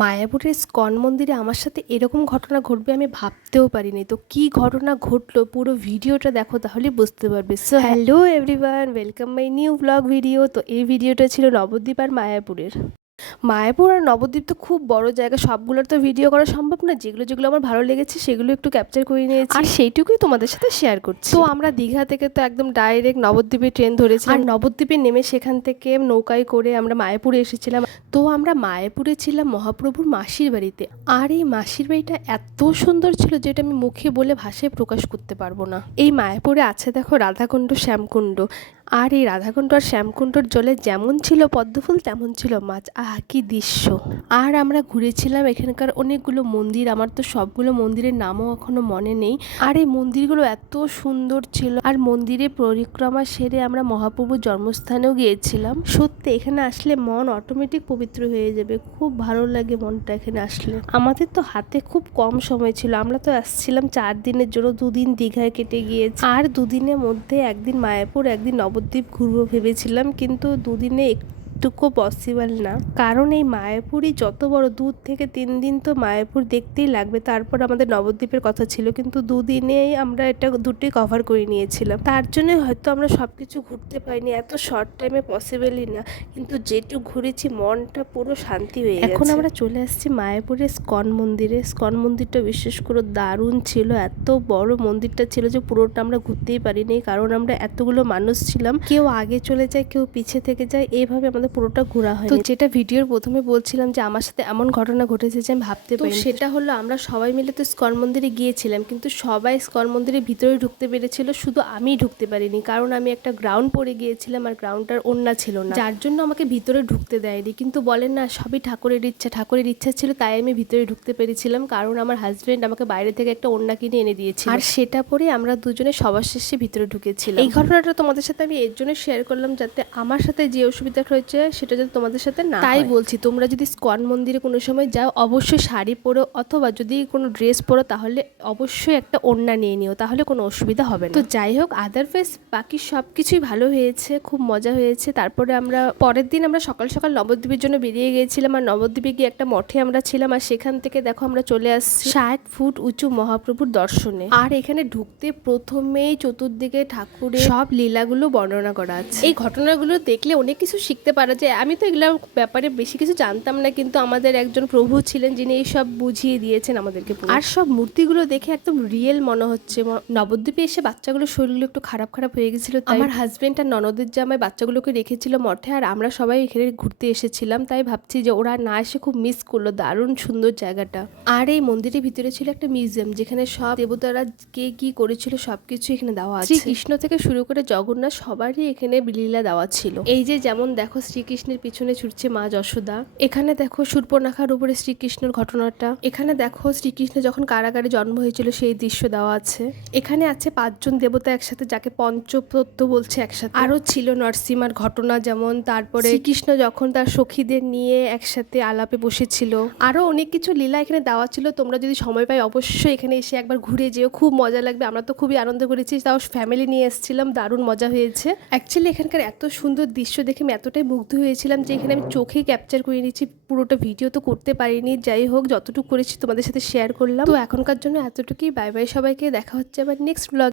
মায়াপুরের ইস্কন মন্দিরে আমার সাথে এরকম ঘটনা ঘটবে আমি ভাবতেও পারিনি। তো কি ঘটনা ঘটলো পুরো ভিডিওটা দেখো, তাহলে বুঝতে পারবে। So hello everyone, welcome my new blog video. তো এই ভিডিওটা ছিল নবদ্বীপ আর মায়াপুরের। মায়াপুর আর নবদ্বীপ তো খুব বড় জায়গা, সবগুলোর তো ভিডিও করা সম্ভব না। যেগুলো যেগুলো আমার ভালো লেগেছে সেগুলো একটু ক্যাপচার করে নিয়েছি, আর সেইটুকুই তোমাদের সাথে শেয়ার করছি। তো আমরা দীঘা থেকে তো একদম ডাইরেক্ট নবদ্বীপে ট্রেন ধরেছিলাম, আর নবদ্বীপে নেমে সেখান থেকে নৌকায় করে আমরা মায়াপুরে এসেছিলাম। তো আমরা মায়াপুরে ছিলাম মহাপ্রভুর মাসির বাড়িতে, আর এই মাসির বাড়িটা এত সুন্দর ছিল যেটা আমি মুখে বলে ভাষায় প্রকাশ করতে পারবো না। এই মায়াপুরে আছে দেখো রাধাকুণ্ড, শ্যামকুণ্ড, আর এই রাধাকুণ্ড আর শ্যামকুণ্ডর জলে যেমন ছিল পদ্মফুল তেমন ছিল মাছ। কি দৃশ্য! আর আমরা ঘুরেছিলাম এখানকার অনেকগুলো মন্দির, আমার তো সবগুলো মন্দিরের নামও এখনো মনে নেই। আর এই মন্দিরগুলো এত সুন্দর ছিল, আর মন্দিরে পরিক্রমা সেরে আমরা মহাপ্রভুর জন্মস্থানেও গিয়েছিলাম। সত্যি এখানে আসলে মন অটোমেটিক পবিত্র হয়ে যাবে, খুব ভালো লাগে মনটা এখানে আসলে। আমাদের তো হাতে খুব কম সময় ছিল, আমরা তো আসছিলাম 4 দিনের জন্য, 2 দিন দীঘায় কেটে গিয়েছে, আর 2 দিনের মধ্যে একদিন মায়াপুর একদিন নবদ্বীপ ঘুরবো ভেবেছিলাম, কিন্তু 2 দিনে একটুকু পসিবল না। কারণ এই মায়াপুরই যত বড়, 2 থেকে 3 দিন তো মায়াপুর দেখতেই লাগবে। তারপর আমাদের নবদ্বীপের কথা ছিল, কিন্তু 2 দিনেই আমরা এটা দুটোই কভার করে নিয়েছিলাম। তার জন্য হয়তো আমরা সব কিছু ঘুরতে পারিনি, এত শর্ট টাইমে পসিবলই না, কিন্তু যেটুকু ঘুরেছি মনটা পুরো শান্তি হয়ে গেছে। এখন আমরা চলে আসছি মায়াপুরের ইস্কন মন্দিরে। ইস্কন মন্দিরটা বিশেষ করে দারুণ ছিল, এত বড় মন্দিরটা ছিল যে পুরোটা আমরা ঘুরতেই পারিনি, কারণ আমরা এতগুলো মানুষ ছিলাম, কেউ আগে চলে যায় কেউ পিছে থেকে যায়, এইভাবে আমাদের পুরোটা ঘোরা হয়। তো যেটা ভিডিওর প্রথমে বলছিলাম যে আমার সাথে এমন ঘটনা ঘটেছে যে আমি ভাবতে পারি, সেটা হলো আমরা সবাই মিলে তো ইস্কন মন্দিরে গিয়েছিলাম, কিন্তু সবাই ইস্কন মন্দিরের ভিতরে ঢুকতে পেরেছিল, শুধু আমিই ঢুকতে পারিনি, কারণ আমি একটা গ্রাউন্ড পরে গিয়েছিলাম আর গ্রাউন্ডটার ওড়না ছিল না, যার জন্য আমাকে ভিতরে ঢুকতে দেয়নি। কিন্তু বলেন না, সবই ঠাকুরের ইচ্ছা, ঠাকুরের ইচ্ছা ছিল তাই আমি ভিতরে ঢুকতে পেরেছিলাম, কারণ আমার হাজবেন্ড আমাকে বাইরে থেকে একটা ওড়না কিনে এনে দিয়েছিল, আর সেটা পরে আমরা দুজনে সবার শেষে ভিতরে ঢুকেছিলাম। এই ঘটনাটা তোমাদের সাথে আমি এর জন্য শেয়ার করলাম যাতে আমার সাথে যে অসুবিধা হয়েছে সেটা যাতে তোমাদের সাথে না। তাই বলছি, তোমরা যদি ইস্কন মন্দিরে কোনো সময় যাও অবশ্যই শাড়ি পরো, অথবা যদি কোনো ড্রেস পরো তাহলে অবশ্যই একটা ওড়না নিয়ে নিও, তাহলে কোনো অসুবিধা হবে না। তো যাই হোক, আদারওয়াইজ বাকি সব কিছুই ভালো হয়েছে, খুব মজা হয়েছে। তারপরে আমরা পরের দিন আমরা সকাল সকাল নবদ্বীপের জন্য বেরিয়ে গিয়েছিলাম, আর নবদ্বীপে গিয়ে একটা মঠে আমরা ছিলাম, আর সেখান থেকে দেখো আমরা চলে আসছি 60 ফুট উঁচু মহাপ্রভুর দর্শনে। আর এখানে ঢুকতে প্রথমেই চতুর্দিকে ঠাকুরের সব লীলাগুলো বর্ণনা করা আছে। এই ঘটনাগুলো দেখলে অনেক কিছু শিখতে পারা যায়। আমি তো এগুলোর ব্যাপারে বেশি কিছু জানতাম না, কিন্তু আমাদের একজন প্রভু ছিলেন যিনি এই সব বুঝিয়ে দিয়েছেন আমাদেরকে। আর সব মূর্তিগুলো দেখে একদম রিয়েল মনে হচ্ছে। নবদ্বীপে এসে বাচ্চাগুলোর শরীরগুলো একটু খারাপ খারাপ হয়ে গেছিল, আমার হাজবেন্ড আর ননদের জামাই বাচ্চাগুলোকে রেখেছিল মঠে, আর আমরা সবাই এখানে ঘুরতে এসেছিলাম, তাই ভাবছি যে ওরা না এসে খুব মিস করলো, দারুণ সুন্দর জায়গাটা। আর এই মন্দিরের ভিতরে ছিল একটা মিউজিয়াম, যেখানে সব দেবতারা কে কি করেছিল সবকিছু এখানে দেওয়া আছে। শ্রীকৃষ্ণ থেকে শুরু করে জগন্নাথ সবারই এখানে লীলা দেওয়া ছিল। এই যে যেমন দেখো শ্রীকৃষ্ণের পিছনে ছুটছে মা যশোদা, এখানে দেখো শূর্পণখার উপরে শ্রীকৃষ্ণের ঘটনাটা, এখানে দেখো শ্রীকৃষ্ণ যখন কারাগারে জন্ম হয়েছিল সেই দৃশ্য দেওয়া আছে। এখানে আছে 5 জন দেবতা একসাথে, যাকে পঞ্চতত্ত্ব বলছে একসাথে। আরো ছিল নরসিংহার ঘটনা যেমন, তারপরে শ্রীকৃষ্ণ যখন তার সখীদের নিয়ে একসাথে আলাপে বসেছিল, আরো অনেক কিছু লীলা এখানে দেওয়া ছিল। তোমরা যদি সময় পাই অবশ্যই এখানে এসে একবার ঘুরে যেও, খুব মজা লাগবে। আমরা তো খুবই আনন্দ করেছি, তাও ফ্যামিলি নিয়ে এসেছিলাম, দারুণ মজা হয়েছে। অ্যাকচুয়ালি এখানকার এত সুন্দর দৃশ্য দেখে আমি এতটাই মুগ্ধ হয়েছিলাম যে এখানে আমি চোখে ক্যাপচার করে নিচ্ছি, পুরোটা ভিডিও তো করতে পারিনি। যাই হোক, যতটুকু করেছি তোমাদের সাথে শেয়ার করলাম। তো এখনকার জন্য এতটুকুই, বাই বাই সবাইকে, দেখা হচ্ছে আবার নেক্সট ব্লগ।